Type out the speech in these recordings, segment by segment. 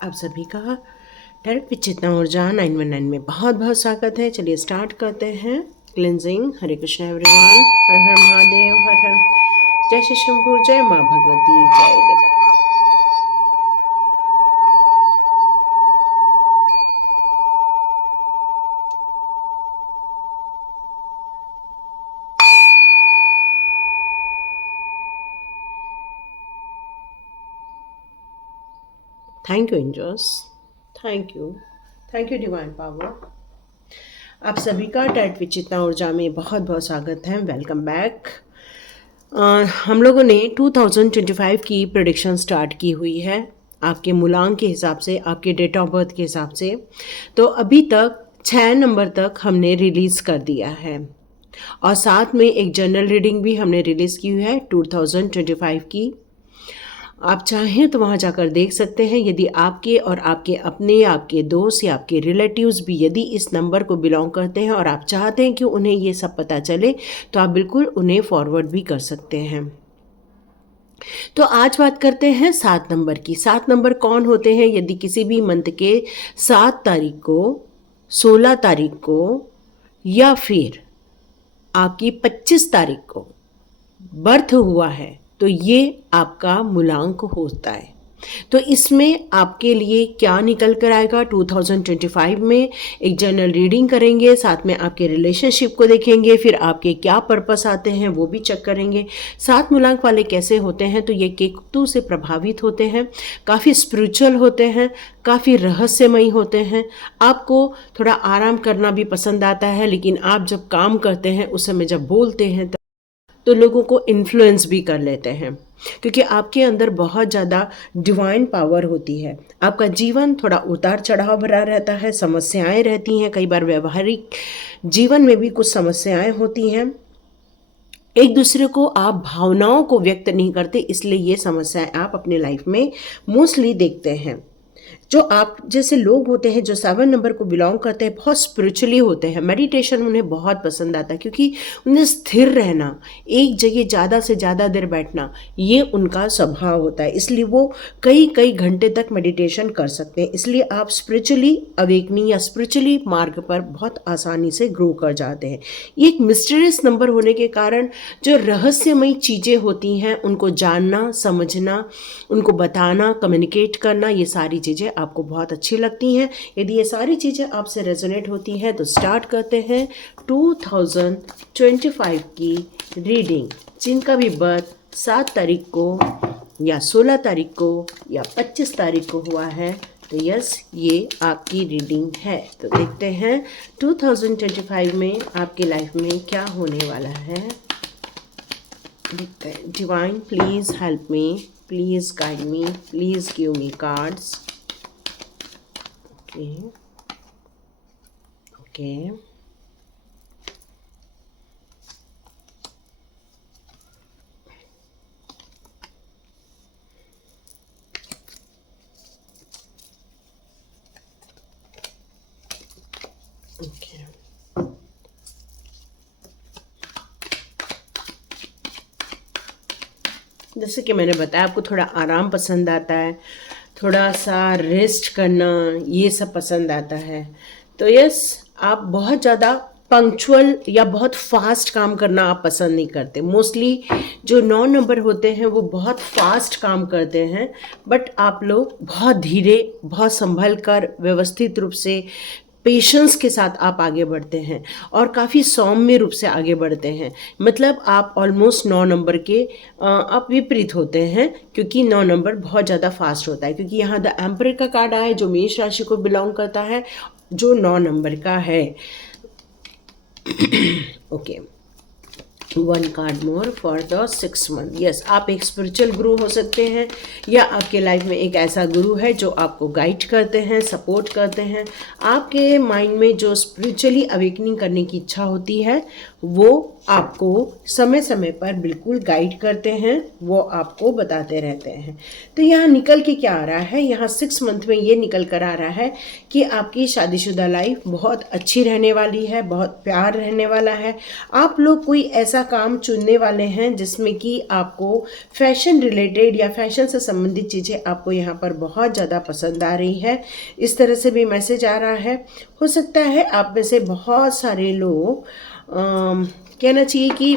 आप सभी का डायरेक्ट विद चेतना ऊर्जा 919 में बहुत बहुत स्वागत है। चलिए स्टार्ट करते हैं क्लिनजिंग। हरे कृष्ण एवरीवन। हर हर महादेव, हर हर। जय श्री शंभू, जय माँ भगवती, जय Gaja. Thank you angels, thank you divine power. आप सभी का डायरेक्ट विद चेतना ऊर्जा में बहुत बहुत स्वागत है। Welcome back. हम लोगों ने 2025 की प्रेडिक्शन स्टार्ट की हुई है आपके मूलांक के हिसाब से, आपके डेट ऑफ बर्थ के हिसाब से। तो अभी तक 6 नंबर तक हमने रिलीज़ कर दिया है और साथ में एक जनरल रीडिंग भी हमने रिलीज़ की हुई है 2025 की। आप चाहें तो वहाँ जाकर देख सकते हैं। यदि आपके और आपके अपने, आपके दोस्त या आपके रिलेटिव्स भी यदि इस नंबर को बिलोंग करते हैं और आप चाहते हैं कि उन्हें ये सब पता चले, तो आप बिल्कुल उन्हें फॉरवर्ड भी कर सकते हैं। तो आज बात करते हैं 7 नंबर की। 7 नंबर कौन होते हैं? यदि किसी भी मंथ के 7 तारीख को, 16 तारीख को या फिर आपकी 25 तारीख को बर्थ हुआ है तो ये आपका मूलांक होता है। तो इसमें आपके लिए क्या निकल कर आएगा 2025 में, एक जनरल रीडिंग करेंगे, साथ में आपके रिलेशनशिप को देखेंगे, फिर आपके क्या पर्पस आते हैं वो भी चेक करेंगे। 7 मूलांक वाले कैसे होते हैं? तो ये केतु से प्रभावित होते हैं, काफ़ी स्पिरिचुअल होते हैं, काफ़ी रहस्यमयी होते हैं। आपको थोड़ा आराम करना भी पसंद आता है, लेकिन आप जब काम करते हैं उस समय जब बोलते हैं तो लोगों को इन्फ्लुएंस भी कर लेते हैं, क्योंकि आपके अंदर बहुत ज़्यादा डिवाइन पावर होती है। आपका जीवन थोड़ा उतार चढ़ाव भरा रहता है, समस्याएं रहती हैं, कई बार व्यवहारिक जीवन में भी कुछ समस्याएं होती हैं। एक दूसरे को आप भावनाओं को व्यक्त नहीं करते, इसलिए ये समस्याएं आप अपने लाइफ में मोस्टली देखते हैं। जो आप जैसे लोग होते हैं जो 7 नंबर को बिलोंग करते हैं, बहुत स्पिरिचुअली होते हैं। मेडिटेशन उन्हें बहुत पसंद आता है, क्योंकि उन्हें स्थिर रहना, एक जगह ज़्यादा से ज़्यादा देर बैठना, ये उनका स्वभाव होता है। इसलिए वो कई कई घंटे तक मेडिटेशन कर सकते हैं। इसलिए आप स्पिरिचुअली अवेकनिंग या स्पिरिचुअली मार्ग पर बहुत आसानी से ग्रो कर जाते हैं। ये एक मिस्टीरियस नंबर होने के कारण जो रहस्यमयी चीज़ें होती हैं उनको जानना, समझना, उनको बताना, कम्युनिकेट करना, ये सारी चीज़ें आपको बहुत अच्छी लगती हैं। यदि ये सारी चीज़ें आपसे रेजोनेट होती हैं तो स्टार्ट करते हैं 2025 की रीडिंग। जिनका भी बर्थ 7 तारीख को या 16 तारीख को या 25 तारीख को हुआ है, तो यस, ये आपकी रीडिंग है। तो देखते हैं 2025 में आपकी लाइफ में क्या होने वाला है। देखते हैं। Divine please help me, please guide me, please give me cards. Okay. जैसे कि मैंने बताया, आपको थोड़ा आराम पसंद आता है, थोड़ा सा रेस्ट करना, ये सब पसंद आता है। तो यस, आप बहुत ज़्यादा पंक्चुअल या बहुत फास्ट काम करना आप पसंद नहीं करते। मोस्टली जो 9 नंबर होते हैं वो बहुत फास्ट काम करते हैं, बट आप लोग बहुत धीरे, बहुत संभल कर, व्यवस्थित रूप से, पेशेंस के साथ आप आगे बढ़ते हैं और काफ़ी सौम्य रूप से आगे बढ़ते हैं। मतलब आप ऑलमोस्ट 9 नंबर के आप विपरीत होते हैं, क्योंकि 9 नंबर बहुत ज़्यादा फास्ट होता है। क्योंकि यहाँ द एम्परर का कार्ड आया है जो मेष राशि को बिलोंग करता है, जो 9 नंबर का है। Okay, 1 card more for the 6 month. Yes, आप एक स्पिरिचुअल गुरु हो सकते हैं, या आपके लाइफ में एक ऐसा गुरु है जो आपको गाइड करते हैं, सपोर्ट करते हैं। आपके माइंड में जो स्पिरिचुअली अवेकनिंग करने की इच्छा होती है वो आपको समय समय पर बिल्कुल गाइड करते हैं, वो आपको बताते रहते हैं। तो यहाँ निकल के क्या आ रहा है, यहाँ 6 मंथ में ये निकल कर आ रहा है कि आपकी शादीशुदा लाइफ बहुत अच्छी रहने वाली है, बहुत प्यार रहने वाला है। आप लोग कोई ऐसा काम चुनने वाले हैं जिसमें कि आपको फैशन रिलेटेड या फैशन से संबंधित चीज़ें आपको यहाँ पर बहुत ज़्यादा पसंद आ रही है, इस तरह से भी मैसेज आ रहा है। हो सकता है आप में से बहुत सारे लोग कहना चाहिए कि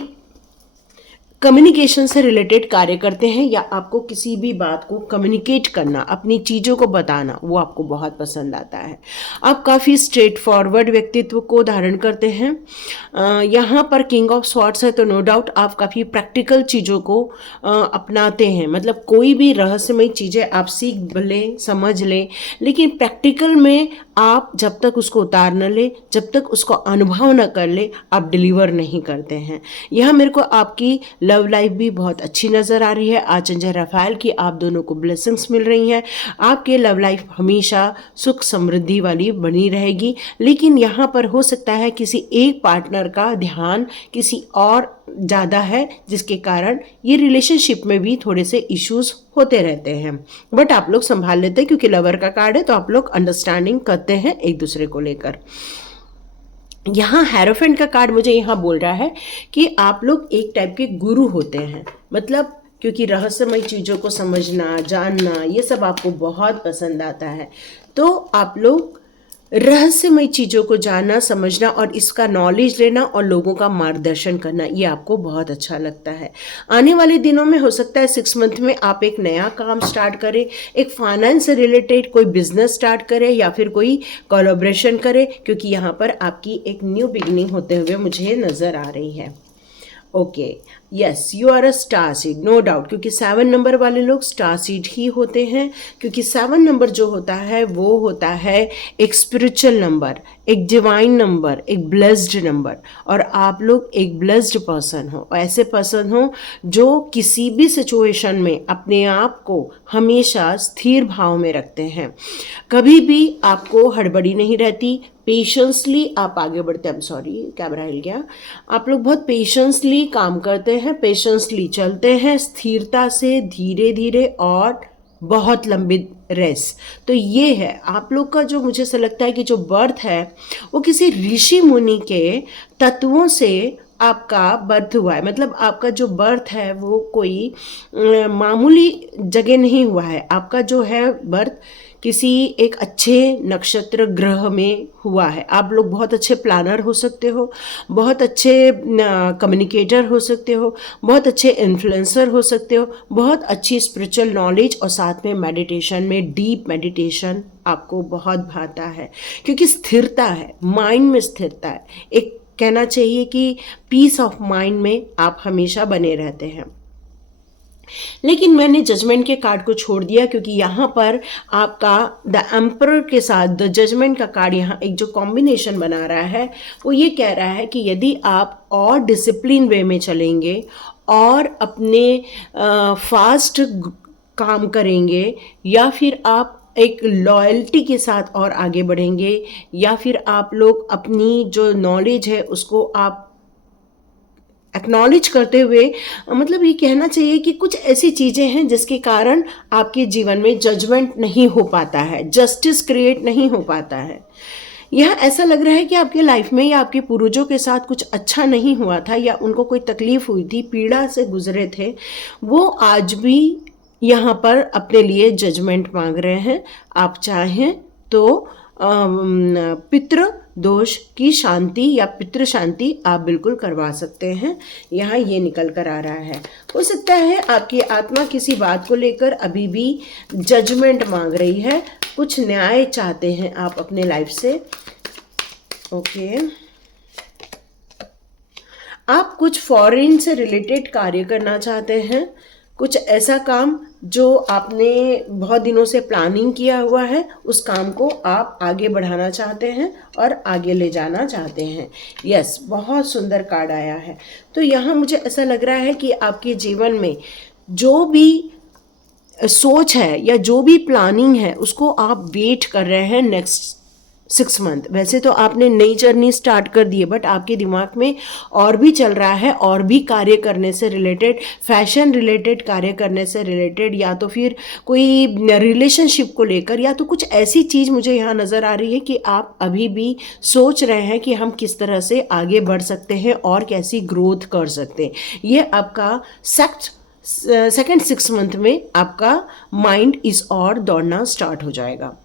कम्युनिकेशन से रिलेटेड कार्य करते हैं, या आपको किसी भी बात को कम्युनिकेट करना, अपनी चीज़ों को बताना, वो आपको बहुत पसंद आता है। आप काफ़ी स्ट्रेट फॉरवर्ड व्यक्तित्व को धारण करते हैं। यहाँ पर किंग ऑफ स्वॉर्ड्स है, तो नो डाउट आप काफ़ी प्रैक्टिकल चीज़ों को अपनाते हैं। मतलब कोई भी रहस्यमय चीज़ें आप सीख लें, समझ लें, लेकिन प्रैक्टिकल में आप जब तक उसको उतार न ले, जब तक उसको अनुभव न कर ले, आप डिलीवर नहीं करते हैं। यह मेरे को आपकी लव लाइफ भी बहुत अच्छी नज़र आ रही है। आर्चेंजल रफाएल की आप दोनों को ब्लेसिंग्स मिल रही हैं। आपके लव लाइफ हमेशा सुख समृद्धि वाली बनी रहेगी, लेकिन यहाँ पर हो सकता है किसी एक पार्टनर का ध्यान किसी और ज़्यादा है, जिसके कारण ये रिलेशनशिप में भी थोड़े से इश्यूज होते रहते हैं। बट आप लोग संभाल लेते हैं, क्योंकि लवर का कार्ड है, तो आप लोग अंडरस्टैंडिंग करते हैं एक दूसरे को लेकर। यहाँ हेरोफेंट का कार्ड मुझे यहाँ बोल रहा है कि आप लोग एक टाइप के गुरु होते हैं। मतलब क्योंकि रहस्यमय चीज़ों को समझना, जानना, ये सब आपको बहुत पसंद आता है, तो आप लोग रहस्यमय चीज़ों को जानना, समझना और इसका नॉलेज लेना और लोगों का मार्गदर्शन करना, ये आपको बहुत अच्छा लगता है। आने वाले दिनों में हो सकता है 6 मंथ में आप एक नया काम स्टार्ट करें, एक फाइनेंस से रिलेटेड कोई बिजनेस स्टार्ट करें या फिर कोई कोलैबोरेशन करें, क्योंकि यहाँ पर आपकी एक न्यू बिगिनिंग होते हुए मुझे नज़र आ रही है। Okay, yes, you are a star seed, no doubt, क्योंकि 7 नंबर वाले लोग स्टार सीड ही होते हैं। क्योंकि 7 नंबर जो होता है वो होता है एक स्पिरिचुअल नंबर, एक डिवाइन नंबर, एक ब्लेस्ड नंबर। और आप लोग एक ब्लेस्ड पर्सन हो, ऐसे पर्सन हो जो किसी भी सिचुएशन में अपने आप को हमेशा स्थिर भाव में रखते हैं। कभी भी आपको हड़बड़ी नहीं रहती, पेशेंसली आप आगे बढ़ते हैं। सॉरी, कैमरा हिल गया। आप लोग बहुत पेशेंसली काम करते हैं, पेशेंसली चलते हैं, स्थिरता से, धीरे धीरे और बहुत लंबी रेस। तो ये है आप लोग का जो, मुझे ऐसा लगता है कि जो बर्थ है वो किसी ऋषि मुनि के तत्वों से आपका बर्थ हुआ है। मतलब आपका जो बर्थ है वो कोई मामूली जगह नहीं हुआ है। आपका जो है बर्थ किसी एक अच्छे नक्षत्र ग्रह में हुआ है। आप लोग बहुत अच्छे प्लानर हो सकते हो, बहुत अच्छे कम्युनिकेटर हो सकते हो, बहुत अच्छे इन्फ्लुएंसर हो सकते हो, बहुत अच्छी स्पिरिचुअल नॉलेज और साथ में मेडिटेशन में, डीप मेडिटेशन आपको बहुत भाता है, क्योंकि स्थिरता है, माइंड में स्थिरता है। एक कहना चाहिए कि पीस ऑफ माइंड में आप हमेशा बने रहते हैं। लेकिन मैंने जजमेंट के कार्ड को छोड़ दिया, क्योंकि यहाँ पर आपका द एम्परर के साथ द जजमेंट का कार्ड यहाँ एक जो कॉम्बिनेशन बना रहा है वो ये कह रहा है कि यदि आप और डिसिप्लिन वे में चलेंगे और अपने फास्ट काम करेंगे, या फिर आप एक लॉयल्टी के साथ और आगे बढ़ेंगे, या फिर आप लोग अपनी जो नॉलेज है उसको आप एक्नॉलेज करते हुए, मतलब ये कहना चाहिए कि कुछ ऐसी चीज़ें हैं जिसके कारण आपके जीवन में जजमेंट नहीं हो पाता है, जस्टिस क्रिएट नहीं हो पाता है। यह ऐसा लग रहा है कि आपके लाइफ में या आपके पूर्वजों के साथ कुछ अच्छा नहीं हुआ था, या उनको कोई तकलीफ हुई थी, पीड़ा से गुजरे थे, वो आज भी यहाँ पर अपने लिए जजमेंट मांग रहे हैं। आप चाहें तो पितृ दोष की शांति या पितृ शांति आप बिल्कुल करवा सकते हैं। यहाँ ये निकल कर आ रहा है। हो सकता है आपकी आत्मा किसी बात को लेकर अभी भी जजमेंट मांग रही है, कुछ न्याय चाहते हैं आप अपने लाइफ से। ओके, आप कुछ फॉरेन से रिलेटेड कार्य करना चाहते हैं, कुछ ऐसा काम जो आपने बहुत दिनों से प्लानिंग किया हुआ है, उस काम को आप आगे बढ़ाना चाहते हैं और आगे ले जाना चाहते हैं। यस, बहुत सुंदर कार्ड आया है। तो यहाँ मुझे ऐसा लग रहा है कि आपके जीवन में जो भी सोच है या जो भी प्लानिंग है उसको आप वेट कर रहे हैं नेक्स्ट 6 मंथ। वैसे तो आपने नई जर्नी स्टार्ट कर दी है, बट आपके दिमाग में और भी चल रहा है, और भी कार्य करने से रिलेटेड, फैशन रिलेटेड कार्य करने से रिलेटेड, या तो फिर कोई रिलेशनशिप को लेकर, या तो कुछ ऐसी चीज़ मुझे यहाँ नज़र आ रही है कि आप अभी भी सोच रहे हैं कि हम किस तरह से आगे बढ़ सकते हैं और कैसी ग्रोथ कर सकते हैं। ये आपका सेकेंड 6 मंथ में आपका माइंड इस और दौड़ना स्टार्ट हो जाएगा।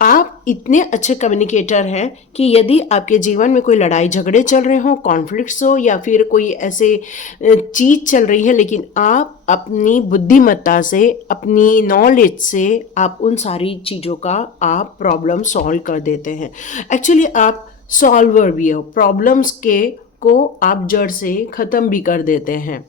आप इतने अच्छे कम्युनिकेटर हैं कि यदि आपके जीवन में कोई लड़ाई झगड़े चल रहे हो, कॉन्फ्लिक्ट्स हो, या फिर कोई ऐसे चीज़ चल रही है, लेकिन आप अपनी बुद्धिमत्ता से, अपनी नॉलेज से आप उन सारी चीज़ों का आप प्रॉब्लम सॉल्व कर देते हैं। एक्चुअली आप सॉल्वर भी हो, प्रॉब्लम्स को आप जड़ से ख़त्म भी कर देते हैं।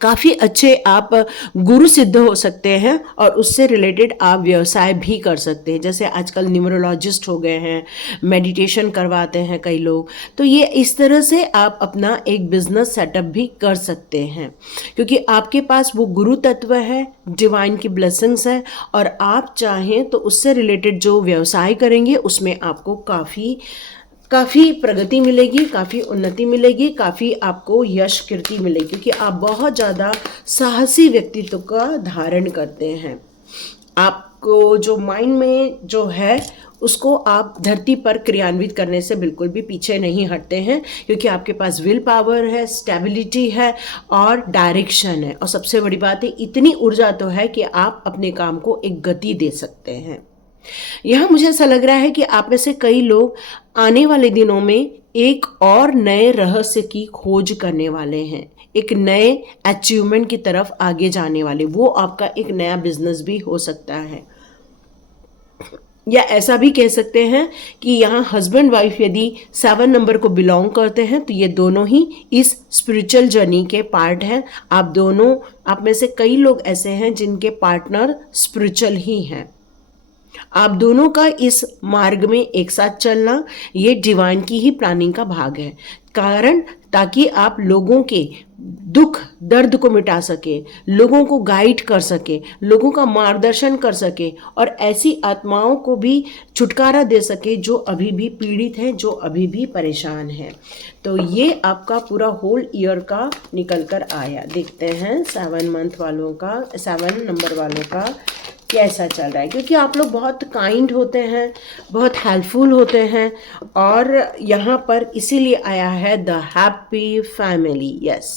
काफ़ी अच्छे आप गुरु सिद्ध हो सकते हैं, और उससे रिलेटेड आप व्यवसाय भी कर सकते हैं। जैसे आजकल न्यूमरोलॉजिस्ट हो गए हैं, मेडिटेशन करवाते हैं कई लोग, तो ये इस तरह से आप अपना एक बिजनेस सेटअप भी कर सकते हैं, क्योंकि आपके पास वो गुरु तत्व है, डिवाइन की ब्लेसिंग्स है, और आप चाहें तो उससे रिलेटेड जो व्यवसाय करेंगे उसमें आपको काफ़ी प्रगति मिलेगी, काफ़ी उन्नति मिलेगी, काफ़ी आपको यश कीर्ति मिलेगी, क्योंकि आप बहुत ज़्यादा साहसी व्यक्तित्व का धारण करते हैं। आपको जो माइंड में जो है उसको आप धरती पर क्रियान्वित करने से बिल्कुल भी पीछे नहीं हटते हैं, क्योंकि आपके पास विल पावर है, स्टेबिलिटी है और डायरेक्शन है, और सबसे बड़ी बात है इतनी ऊर्जा तो है कि आप अपने काम को एक गति दे सकते हैं। यह मुझे ऐसा लग रहा है कि आप में से कई लोग आने वाले दिनों में एक और नए रहस्य की खोज करने वाले हैं, एक नए अचीवमेंट की तरफ आगे जाने वाले। वो आपका एक नया बिजनेस भी हो सकता है, या ऐसा भी कह सकते हैं कि यहाँ हस्बैंड वाइफ यदि 7 नंबर को बिलोंग करते हैं तो ये दोनों ही इस स्पिरिचुअल जर्नी के पार्ट हैं। आप में से कई लोग ऐसे हैं जिनके पार्टनर स्पिरिचुअल ही हैं। आप दोनों का इस मार्ग में एक साथ चलना, ये डिवाइन की ही प्लानिंग का भाग है, कारण ताकि आप लोगों के दुख दर्द को मिटा सके, लोगों को गाइड कर सके, लोगों का मार्गदर्शन कर सके, और ऐसी आत्माओं को भी छुटकारा दे सके जो अभी भी पीड़ित हैं, जो अभी भी परेशान हैं। तो ये आपका पूरा होल ईयर का निकल कर आया। देखते हैं 7 नंबर वालों का कैसा चल रहा है, क्योंकि आप लोग बहुत काइंड होते हैं, बहुत हेल्पफुल होते हैं, और यहाँ पर इसीलिए आया है the happy family. Yes,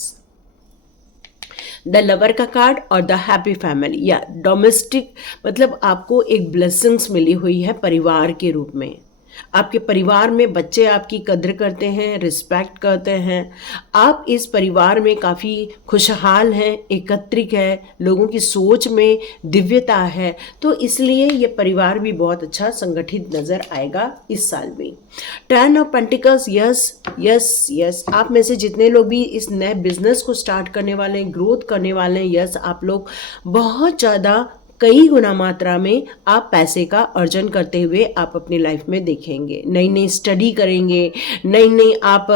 the lover का कार्ड और द हैप्पी फैमिली, या डोमेस्टिक, मतलब आपको एक ब्लेसिंग्स मिली हुई है परिवार के रूप में। आपके परिवार में बच्चे आपकी कद्र करते हैं, रिस्पेक्ट करते हैं। आप इस परिवार में काफ़ी खुशहाल हैं, एकत्रित है, लोगों की सोच में दिव्यता है, तो इसलिए ये परिवार भी बहुत अच्छा संगठित नज़र आएगा इस साल भी। 10 of pentacles, yes yes yes, आप में से जितने लोग भी इस नए बिजनेस को स्टार्ट करने वाले हैं, ग्रोथ करने वाले हैं, यस, आप लोग बहुत ज़्यादा कई गुना मात्रा में आप पैसे का अर्जन करते हुए आप अपनी लाइफ में देखेंगे। नई नई स्टडी करेंगे, नई आप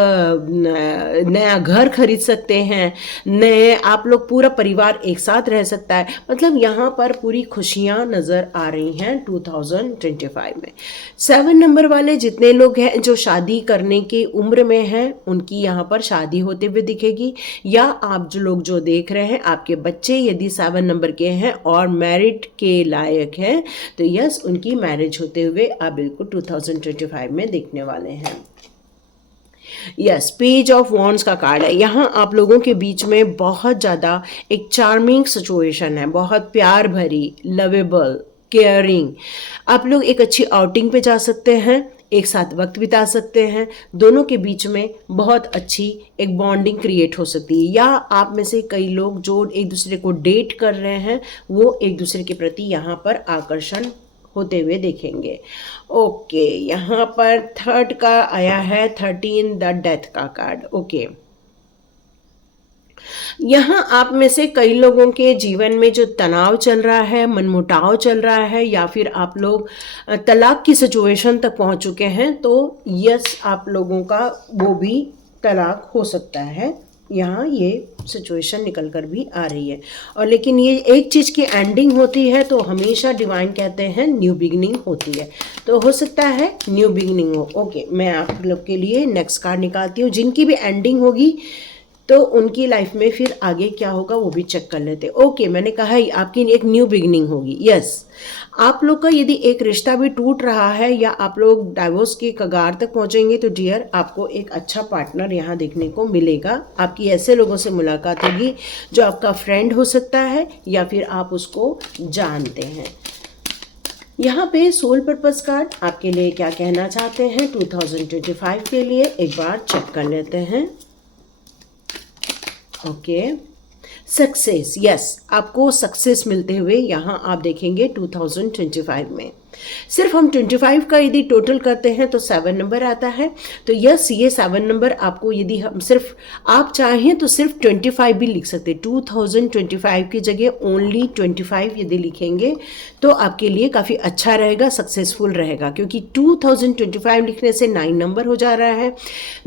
नया घर खरीद सकते हैं, नए आप लोग पूरा परिवार एक साथ रह सकता है। मतलब यहाँ पर पूरी खुशियाँ नज़र आ रही हैं 2025 में। 7 नंबर वाले जितने लोग हैं जो शादी करने की उम्र में हैं, उनकी यहाँ पर शादी होते हुए दिखेगी, या आप जो लोग जो देख रहे हैं आपके बच्चे यदि 7 नंबर के हैं और मैरिड के लायक है तो यस, उनकी मैरिज होते हुए आप बिल्कुल 2025 में देखने वाले हैं। यस, पेज ऑफ वॉन्ड्स का कार्ड है। यहाँ आप लोगों के बीच में बहुत ज़्यादा एक चार्मिंग सिचुएशन है, बहुत प्यार भरी, लवेबल, केयरिंग। आप लोग एक अच्छी आउटिंग पे जा सकते हैं, एक साथ वक्त बिता सकते हैं, दोनों के बीच में बहुत अच्छी एक बॉन्डिंग क्रिएट हो सकती है। या आप में से कई लोग जो एक दूसरे को डेट कर रहे हैं वो एक दूसरे के प्रति यहाँ पर आकर्षण होते हुए देखेंगे। ओके, यहाँ पर 3rd का आया है 13 द डेथ का कार्ड। ओके, यहाँ आप में से कई लोगों के जीवन में जो तनाव चल रहा है, मनमुटाव चल रहा है, या फिर आप लोग तलाक की सिचुएशन तक पहुंच चुके हैं, तो यस, आप लोगों का वो भी तलाक हो सकता है यहाँ ये सिचुएशन निकल कर भी आ रही है। और लेकिन ये एक चीज़ की एंडिंग होती है तो हमेशा डिवाइन कहते हैं न्यू बिगनिंग होती है, तो हो सकता है न्यू बिगनिंग हो। ओके, मैं आप लोग के लिए नेक्स्ट कार्ड निकालती हूँ। जिनकी भी एंडिंग होगी तो उनकी लाइफ में फिर आगे क्या होगा वो भी चेक कर लेते। ओके, मैंने कहा ही आपकी एक न्यू बिगनिंग होगी। यस, आप लोग का यदि एक रिश्ता भी टूट रहा है या आप लोग डाइवोर्स के कगार तक पहुंचेंगे तो डियर आपको एक अच्छा पार्टनर यहाँ देखने को मिलेगा। आपकी ऐसे लोगों से मुलाकात होगी जो आपका फ्रेंड हो सकता है या फिर आप उसको जानते हैं। यहाँ पे सोल पर्पस कार्ड आपके लिए क्या कहना चाहते हैं 2025 के लिए, एक बार चेक कर लेते हैं। ओके, सक्सेस, यस, आपको सक्सेस मिलते हुए यहाँ आप देखेंगे 2025 में। सिर्फ हम 25 का यदि टोटल करते हैं तो 7 नंबर आता है। तो यस, ये 7 नंबर आपको यदि हम सिर्फ आप चाहें तो सिर्फ 25 भी लिख सकते हैं। 2025 की जगह ओनली 25 यदि लिखेंगे तो आपके लिए काफ़ी अच्छा रहेगा, सक्सेसफुल रहेगा, क्योंकि 2025 लिखने से 9 नंबर हो जा रहा है।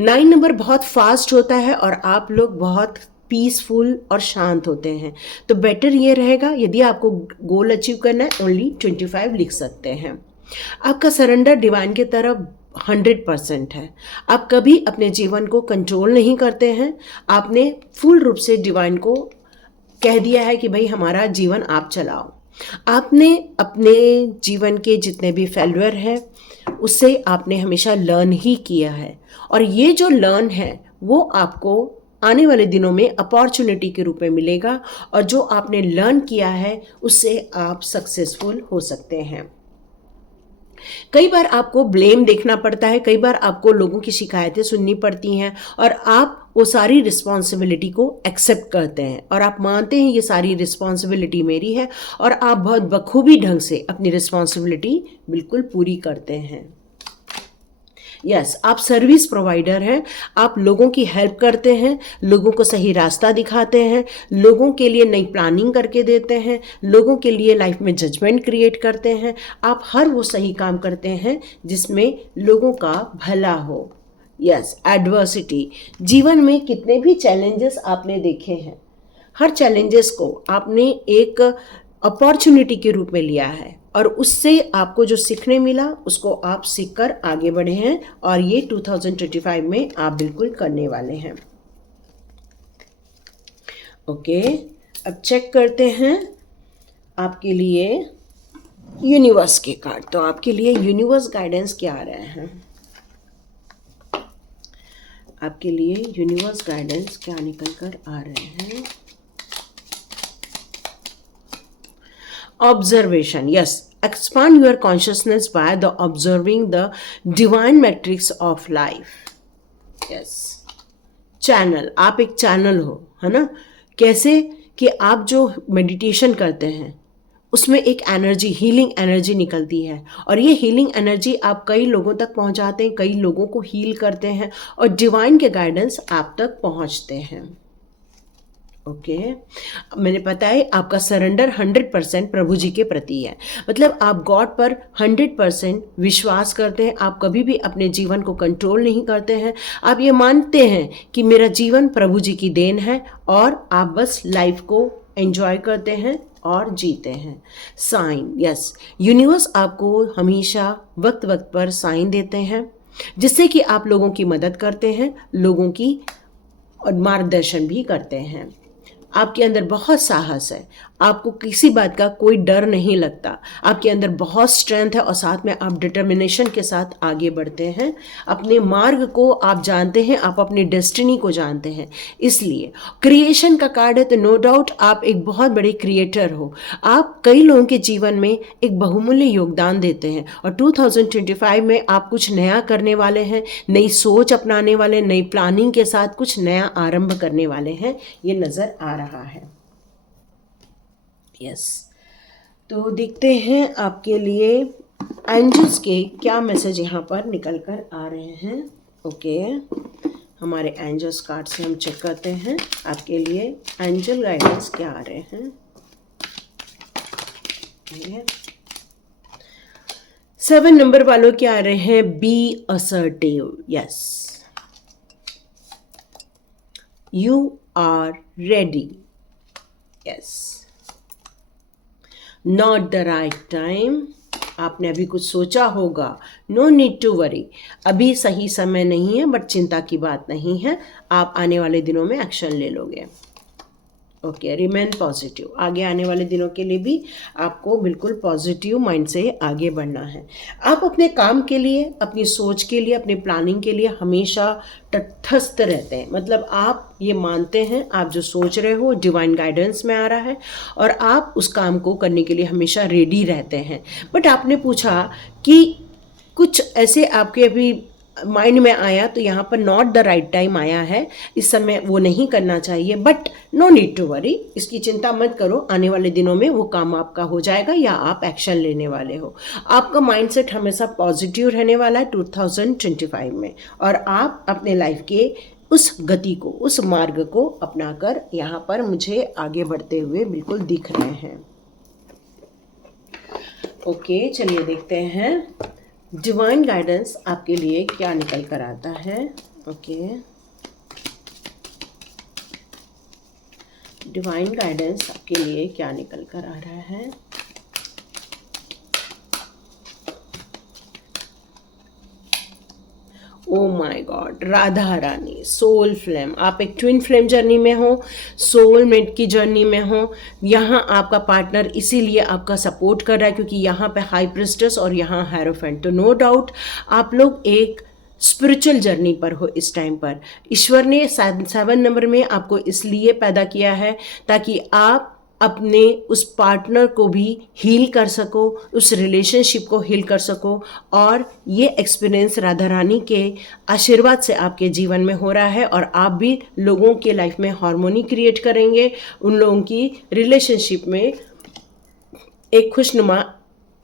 9 नंबर बहुत फास्ट होता है और आप लोग बहुत पीसफुल और शांत होते हैं। तो बेटर ये रहेगा यदि आपको गोल अचीव करना है ओनली 25 लिख सकते हैं। आपका सरेंडर डिवाइन की तरफ 100% है। आप कभी अपने जीवन को कंट्रोल नहीं करते हैं। आपने फुल रूप से डिवाइन को कह दिया है कि भाई हमारा जीवन आप चलाओ। आपने अपने जीवन के जितने भी फेल्यूर हैं उससे आपने हमेशा लर्न ही किया है, और ये जो लर्न है वो आपको आने वाले दिनों में अपॉर्चुनिटी के रूप में मिलेगा, और जो आपने लर्न किया है उससे आप सक्सेसफुल हो सकते हैं। कई बार आपको ब्लेम देखना पड़ता है, कई बार आपको लोगों की शिकायतें सुननी पड़ती हैं और आप वो सारी रिस्पॉन्सिबिलिटी को एक्सेप्ट करते हैं और आप मानते हैं ये सारी रिस्पॉन्सिबिलिटी मेरी है, और आप बहुत बखूबी ढंग से अपनी रिस्पॉन्सिबिलिटी बिल्कुल पूरी करते हैं। यस, आप सर्विस प्रोवाइडर हैं। आप लोगों की हेल्प करते हैं, लोगों को सही रास्ता दिखाते हैं, लोगों के लिए नई प्लानिंग करके देते हैं, लोगों के लिए लाइफ में जजमेंट क्रिएट करते हैं। आप हर वो सही काम करते हैं जिसमें लोगों का भला हो। यस, एडवर्सिटी, जीवन में कितने भी चैलेंजेस आपने देखे हैं, हर चैलेंजेस को आपने एक अपॉर्चुनिटी के रूप में लिया है और उससे आपको जो सीखने मिला उसको आप सीखकर आगे बढ़े हैं, और ये 2025 में आप बिल्कुल करने वाले हैं। ओके, अब चेक करते हैं आपके लिए यूनिवर्स के कार्ड। तो आपके लिए यूनिवर्स गाइडेंस क्या आ रहे हैं? आपके लिए यूनिवर्स गाइडेंस क्या निकल कर आ रहे हैं? Observation, yes, expand your consciousness by the observing the divine matrix of life. Yes, channel, आप एक चैनल हो, है ना। कैसे कि आप जो मेडिटेशन करते हैं उसमें एक एनर्जी, हीलिंग एनर्जी निकलती है, और ये हीलिंग एनर्जी आप कई लोगों तक पहुंचाते हैं, कई लोगों को हील करते हैं, और डिवाइन के गाइडेंस आप तक पहुंचते हैं। ओके, मैंने बताया आपका सरेंडर 100% प्रभु जी के प्रति है। मतलब आप गॉड पर 100% विश्वास करते हैं। आप कभी भी अपने जीवन को कंट्रोल नहीं करते हैं। आप ये मानते हैं कि मेरा जीवन प्रभु जी की देन है और आप बस लाइफ को एंजॉय करते हैं और जीते हैं। साइन, यस, यूनिवर्स आपको हमेशा वक्त वक्त पर साइन देते हैं जिससे कि आप लोगों की मदद करते हैं, लोगों की और मार्गदर्शन भी करते हैं। आपके अंदर बहुत साहस है, आपको किसी बात का कोई डर नहीं लगता, आपके अंदर बहुत स्ट्रेंथ है और साथ में आप डिटर्मिनेशन के साथ आगे बढ़ते हैं। अपने मार्ग को आप जानते हैं, आप अपनी डेस्टिनी को जानते हैं। इसलिए क्रिएशन का कार्ड है तो नो डाउट आप एक बहुत बड़े क्रिएटर हो। आप कई लोगों के जीवन में एक बहुमूल्य योगदान देते हैं और 2025 में आप कुछ नया करने वाले हैं, नई सोच अपनाने वाले, नई प्लानिंग के साथ कुछ नया आरंभ करने वाले हैं, ये नज़र आ रहा है। यस, तो देखते हैं आपके लिए एंजल्स के क्या मैसेज यहाँ पर निकल कर आ रहे हैं। ओके, हमारे एंजल्स कार्ड से हम चेक करते हैं आपके लिए एंजल गाइडेंस क्या आ रहे हैं। 7 नंबर वालों क्या आ रहे हैं? Be assertive. Yes, you are ready. Yes, not the right time. आपने अभी कुछ सोचा होगा, नो नीड टू वरी, अभी सही समय नहीं है, बट चिंता की बात नहीं है, आप आने वाले दिनों में एक्शन ले लोगे। Okay, remain positive. आगे आने वाले दिनों के लिए भी आपको बिल्कुल पॉजिटिव माइंड से आगे बढ़ना है। आप अपने काम के लिए, अपनी सोच के लिए, अपनी प्लानिंग के लिए हमेशा तटस्थ रहते हैं। मतलब आप ये मानते हैं आप जो सोच रहे हो डिवाइन गाइडेंस में आ रहा है, और आप उस काम को करने के लिए हमेशा रेडी रहते हैं। बट आपने पूछा कि कुछ ऐसे आपके अभी माइंड में आया, तो यहाँ पर नॉट द राइट टाइम आया है, इस समय वो नहीं करना चाहिए। But no need to worry, इसकी चिंता मत करो, आने वाले दिनों में वो काम आपका हो जाएगा या आप एक्शन लेने वाले हो। आपका माइंडसेट हमेशा पॉजिटिव रहने वाला है 2025 में, और आप अपने लाइफ के उस गति को, उस मार्ग को अपनाकर यहाँ पर मुझे आगे बढ़ते हुए बिल्कुल दिख रहे हैं। ओके, चलिए देखते हैं डिवाइन गाइडेंस आपके लिए क्या निकल कर आता है। ओके, डिवाइन गाइडेंस आपके लिए क्या निकल कर आ रहा है। Oh my god, Radha Rani, soul flame. आप एक ट्विन फ्लेम जर्नी में हो, सोलमेट की जर्नी में हो। यहाँ आपका पार्टनर इसीलिए आपका सपोर्ट कर रहा है क्योंकि यहाँ पे हाई प्रिस्टेस और यहाँ हेरोफेंट। तो नो डाउट आप लोग एक स्पिरिचुअल जर्नी पर हो इस टाइम पर। ईश्वर ने 7 नंबर में आपको इसलिए पैदा किया है ताकि आप अपने उस पार्टनर को भी हील कर सको, उस रिलेशनशिप को हील कर सको। और ये एक्सपीरियंस राधा रानी के आशीर्वाद से आपके जीवन में हो रहा है, और आप भी लोगों के लाइफ में हार्मोनी क्रिएट करेंगे, उन लोगों की रिलेशनशिप में एक खुशनुमा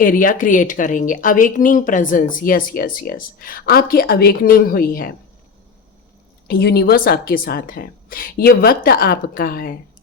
एरिया क्रिएट करेंगे। Awakening presence, yes yes yes, आपकी अवेकनिंग हुई है, यूनिवर्स आपके साथ है, ये वक्त आपका है,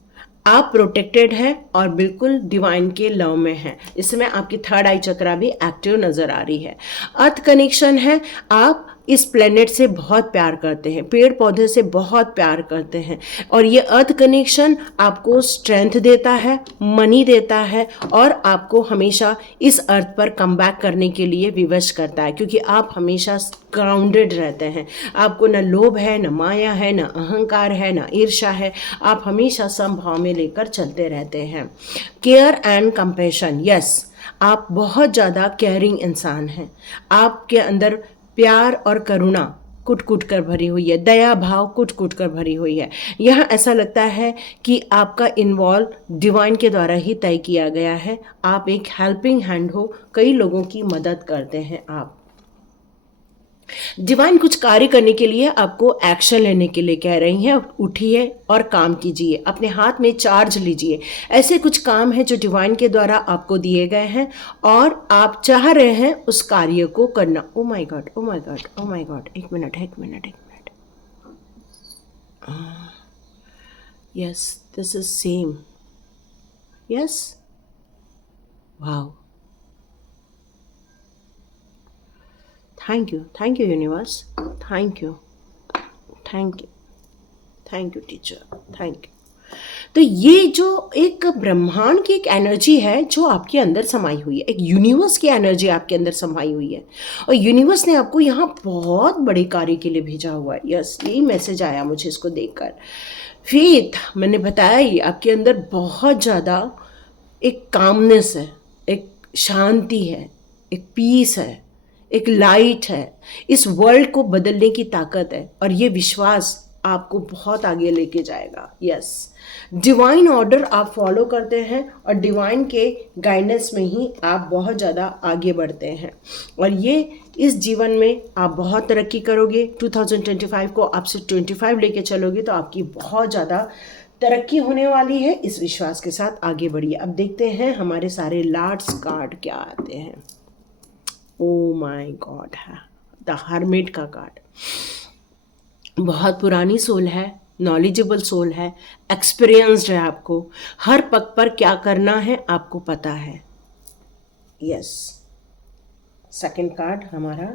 आप प्रोटेक्टेड हैं और बिल्कुल डिवाइन के लव में हैं। इस समय आपकी थर्ड आई चक्रा भी एक्टिव नजर आ रही है। अर्थ कनेक्शन है, आप इस प्लेनेट से बहुत प्यार करते हैं, पेड़ पौधे से बहुत प्यार करते हैं, और ये अर्थ कनेक्शन आपको स्ट्रेंथ देता है, मनी देता है, और आपको हमेशा इस अर्थ पर कम बैक करने के लिए विवश करता है, क्योंकि आप हमेशा ग्राउंडेड रहते हैं। आपको न लोभ है, न माया है, न अहंकार है, न ईर्ष्या है, आप हमेशा समभाव में लेकर चलते रहते हैं। केयर एंड कंपैशन, यस, आप बहुत ज़्यादा केयरिंग इंसान हैं। आपके अंदर प्यार और करुणा कुट कुट कर भरी हुई है, दया भाव कुट कुट कर भरी हुई है। यहाँ ऐसा लगता है कि आपका इन्वॉल्व डिवाइन के द्वारा ही तय किया गया है। आप एक हेल्पिंग हैंड हो, कई लोगों की मदद करते हैं आप। डिवाइन कुछ कार्य करने के लिए आपको एक्शन लेने के लिए कह रही हैं। उठिए और काम कीजिए, अपने हाथ में चार्ज लीजिए। ऐसे कुछ काम हैं जो डिवाइन के द्वारा आपको दिए गए हैं और आप चाह रहे हैं उस कार्य को करना। ओ my God, O my God, O my God, एक मिनट, एक मिनट, एक minute. Yes, this is same. Yes, wow, thank you universe, thank you, thank you, thank you teacher, thank you. तो ये जो एक ब्रह्मांड की एक एनर्जी है जो आपके अंदर समाई हुई है, एक यूनिवर्स की एनर्जी आपके अंदर समाई हुई है, और यूनिवर्स ने आपको यहाँ बहुत बड़े कार्य के लिए भेजा हुआ है। यस, यही मैसेज आया मुझे इसको देखकर। फेथ, मैंने बताया ही, आपके अंदर बहुत ज़्यादा एक कामनेस है, एक शांति है, एक पीस है, एक लाइट है, इस वर्ल्ड को बदलने की ताकत है, और ये विश्वास आपको बहुत आगे लेके जाएगा। यस, डिवाइन ऑर्डर आप फॉलो करते हैं और डिवाइन के गाइडेंस में ही आप बहुत ज़्यादा आगे बढ़ते हैं, और ये इस जीवन में आप बहुत तरक्की करोगे। 2025 को आपसे 25 लेके चलोगे तो आपकी बहुत ज़्यादा तरक्की होने वाली है। इस विश्वास के साथ आगे बढ़िए। अब देखते हैं हमारे सारे लार्ड्स कार्ड क्या आते हैं। ओ माय गॉड, है द हर्मिट का कार्ड। बहुत पुरानी सोल है, नॉलेजेबल सोल है, एक्सपीरियंस्ड है, आपको हर पग पर क्या करना है आपको पता है। यस, सेकंड कार्ड हमारा,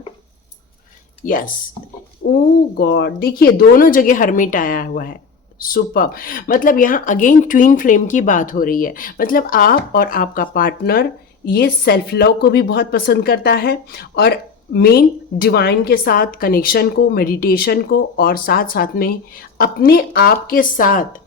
यस, ओ गॉड, देखिए दोनों जगह हर्मिट आया हुआ है, सुपर। मतलब यहाँ अगेन ट्विन फ्लेम की बात हो रही है। मतलब आप और आपका पार्टनर ये सेल्फ लव को भी बहुत पसंद करता है और मेन डिवाइन के साथ कनेक्शन को, मेडिटेशन को, और साथ साथ में अपने आप के साथ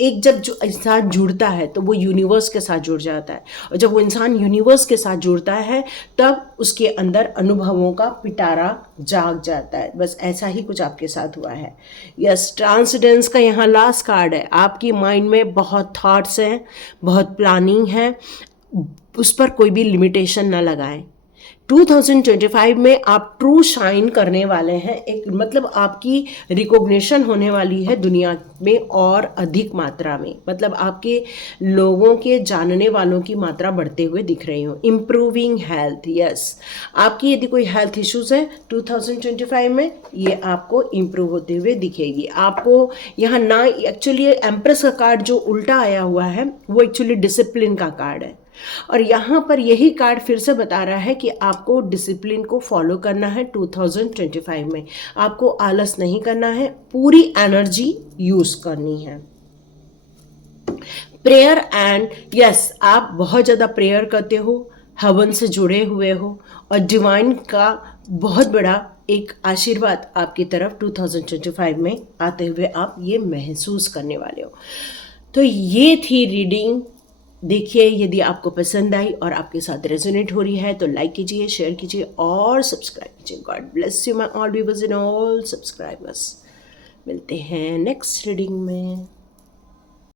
एक जब जो इंसान जुड़ता है तो वो यूनिवर्स के साथ जुड़ जाता है, और जब वो इंसान यूनिवर्स के साथ जुड़ता है तब उसके अंदर अनुभवों का पिटारा जाग जाता है। बस ऐसा ही कुछ आपके साथ हुआ है। यस, ट्रांसडेंस का यहाँ लास्ट कार्ड है। आपकी माइंड में बहुत थॉट्स हैं, बहुत प्लानिंग है, उस पर कोई भी लिमिटेशन ना लगाएं। 2025 में आप ट्रू शाइन करने वाले हैं। एक मतलब आपकी रिकॉग्निशन होने वाली है दुनिया में और अधिक मात्रा में। मतलब आपके लोगों के जानने वालों की मात्रा बढ़ते हुए दिख रही हो। इम्प्रूविंग हेल्थ, यस, आपकी यदि कोई हेल्थ इश्यूज है 2025 में, ये आपको इम्प्रूव होते हुए दिखेगी। आपको यहाँ ना एक्चुअली एम्प्रेस का कार्ड जो उल्टा आया हुआ है वो एक्चुअली डिसिप्लिन का कार्ड है, और यहाँ पर यही कार्ड फिर से बता रहा है कि आपको डिसिप्लिन को फॉलो करना है 2025 में। आपको आलस नहीं करना है, पूरी एनर्जी यूज करनी है। प्रेयर एंड यस, आप बहुत ज़्यादा प्रेयर करते हो, हवन से जुड़े हुए हो, और डिवाइन का बहुत बड़ा एक आशीर्वाद आपकी तरफ 2025 में आते हुए आप ये महसूस करने वाले हो। तो ये थी रीडिंग। देखिए, यदि आपको पसंद आई और आपके साथ रेजोनेट हो रही है तो लाइक कीजिए, शेयर कीजिए और सब्सक्राइब कीजिए। God bless you my all viewers and all subscribers. मिलते हैं नेक्स्ट रीडिंग में।